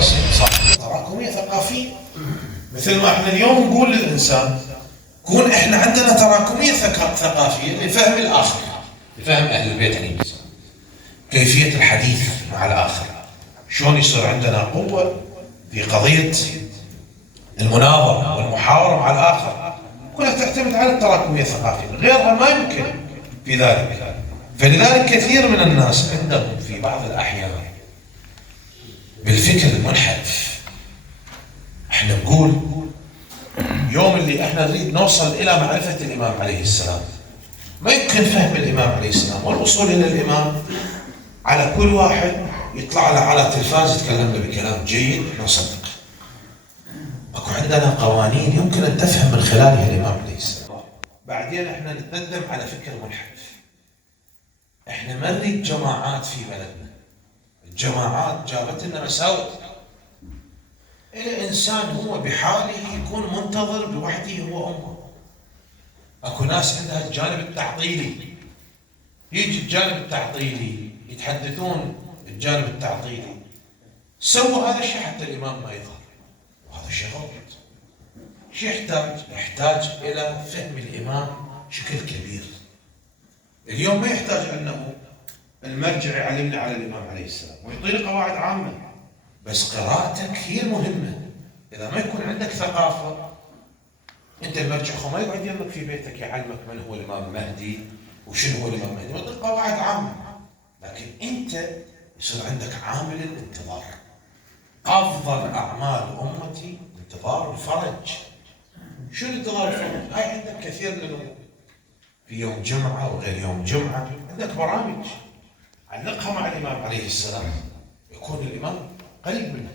دراسي صح تراكمية ثقافية. مثل ما احنا اليوم نقول للإنسان كون احنا عندنا تراكمية ثقافية لفهم الآخر، لفهم أهل البيت عليهم السلام، كيفية الحديث مع الآخر، شلون يصير عندنا قوة في قضية المناظرة والمحاورة مع الآخر، كلها تعتمد على التراكمية الثقافية، غيرها ما يمكن في ذلك. فلذلك كثير من الناس عندهم في بعض الأحيان بالفكر المنحرف. احنا نقول يوم اللي احنا نريد نوصل إلى معرفة الإمام عليه السلام، ما يمكن فهم الإمام عليه السلام والوصول إلى الإمام على كل واحد يطلع له على تلفاز يتكلم له بكلام جيد نصدق. اكو عندنا قوانين يمكن ان تفهم من خلالها الامام عليه السلام. بعدين احنا نتندم على فكر منحرف. احنا ما نريد جماعات في بلدنا، الجماعات جابت لنا مساوئ. الانسان هو بحاله يكون منتظر بوحده هو امه. اكو ناس عندها الجانب التعطيلي، يجي الجانب التعطيلي يتحدثون الجانب التعطيلي، سووا هذا الشيء حتى الامام ما يظهر، وهذا شيء غلط. شو يحتاج إلى فهم الإمام بشكل كبير. اليوم ما يحتاج أنه المرجع يعلمنا على الإمام عليه السلام ويعطينا قواعد عامة، بس قراءتك هي المهمة. إذا ما يكون عندك ثقافة، أنت المرجع ما يقعد يمك في بيتك يعلمك من هو الإمام المهدي وشنو هو الإمام المهدي، يعطيك قواعد عامة، لكن أنت يصير عندك عامل الانتظار. أفضل أعمال أمتي انتظار الفرج. شو انتظار الفرج؟ هاي عندك كثير من الأمور، في يوم جمعة وغير يوم جمعة عندك برامج علقها مع الإمام عليه السلام، يكون الإمام قريب منه.